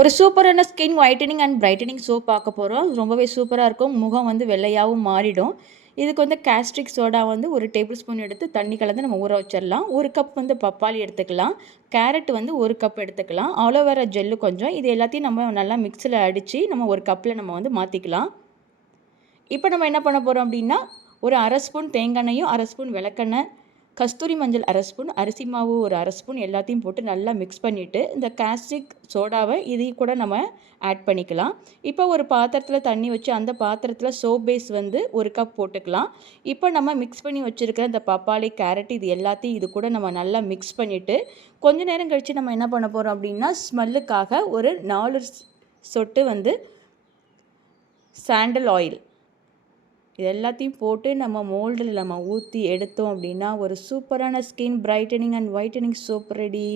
ஒரு சூப்பரான skin whitening and brightening soap பார்க்க போகிறோம். ரொம்பவே சூப்பராக இருக்கும். முகம் வந்து வெள்ளையாகவும் மாறிடும். இதுக்கு வந்து கேஸ்ட்ரிக் சோடா வந்து ஒரு டேபிள் ஸ்பூன் எடுத்து தண்ணி கலந்து நம்ம ஊற வச்சிடலாம். ஒரு கப் வந்து பப்பாளி எடுத்துக்கலாம். கேரட் வந்து ஒரு கப் எடுத்துக்கலாம். ஆலோவேரா ஜெல்லு கொஞ்சம். இது எல்லாத்தையும் நம்ம நல்லா மிக்ஸியில் அடித்து நம்ம ஒரு கப்பில் நம்ம வந்து மாற்றிக்கலாம். இப்போ நம்ம என்ன பண்ண போகிறோம் அப்படின்னா, ஒரு அரை ஸ்பூன் தேங்காய் எண்ணெயும், அரை ஸ்பூன் விளக்கெண்ணெய், கஸ்தூரி மஞ்சள் அரை ஸ்பூன், அரிசி மாவு ஒரு அரை ஸ்பூன் எல்லாத்தையும் போட்டு நல்லா மிக்ஸ் பண்ணிவிட்டு, இந்த கேஸ்ட்ரிக் சோடாவை இதையும் கூட நம்ம ஆட் பண்ணிக்கலாம். இப்போ ஒரு பாத்திரத்தில் தண்ணி வச்சு அந்த பாத்திரத்தில் சோப் பேஸ் வந்து ஒரு கப் போட்டுக்கலாம். இப்போ நம்ம மிக்ஸ் பண்ணி வச்சுருக்கிற இந்த பப்பாளி, கேரட் இது எல்லாத்தையும் இது கூட நம்ம நல்லா மிக்ஸ் பண்ணிவிட்டு, கொஞ்ச நேரம் கழித்து நம்ம என்ன பண்ண போகிறோம் அப்படின்னா, ஸ்மெல்லுக்காக ஒரு 4 சொட்டு வந்து சாண்டல் ஆயில் இது எல்லாத்தையும் போட்டு நம்ம மோல்டில் நம்ம ஊற்றி எடுத்தோம் அப்படின்னா ஒரு சூப்பரான skin brightening and whitening soap ready.